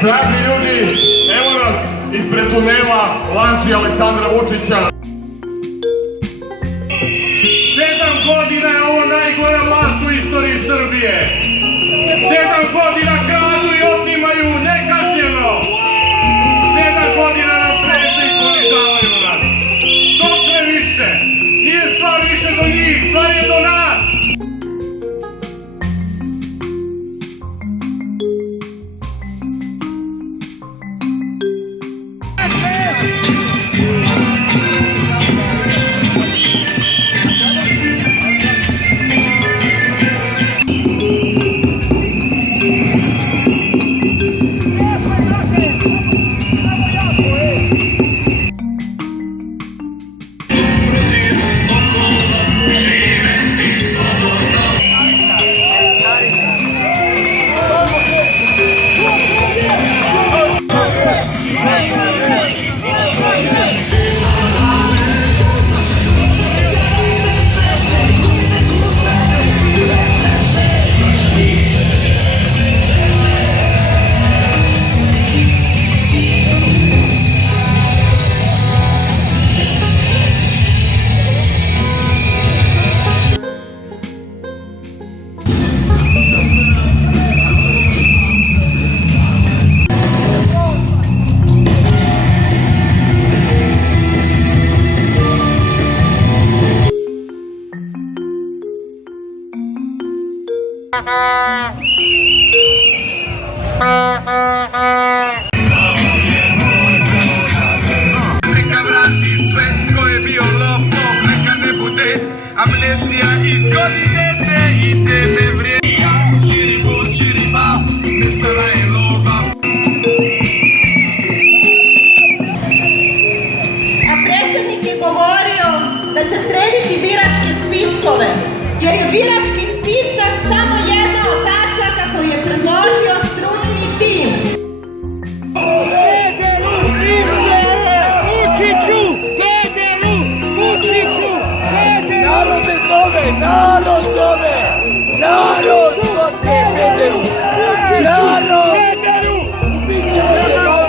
Hrabri ljudi, evo nas ispred tunela laži Aleksandra Vučića. 7 godina je ovo najgora vlast u istoriji Srbije. 7 godina kradu i otimaju nekažnjeno. 7 godina nam prete i ponižavaju nas. Dokle više? Nije stvar više do njih, stvar je do nas. Neka vrati sve ko je bio lopov, neka ne bude amnezija iz godine te i teme vrijedija. Čiri po čiri ba, nestala je loba. A predsjednik je govorio da će srediti biračke spiskove, jer je birački spisak samo jedna od tačaka koju je predložio stručni tim. Narod me zove, narod zove, narod zove, pederu, narod, ubit ćemo te malo,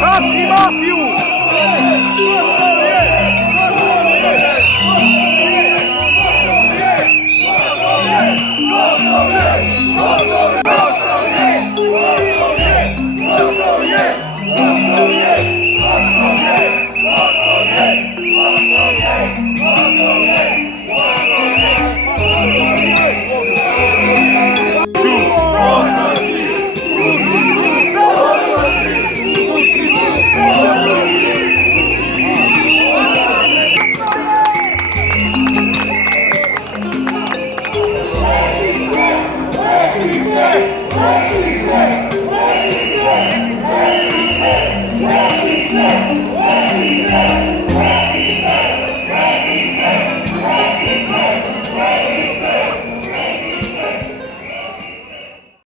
hapsi mafiju!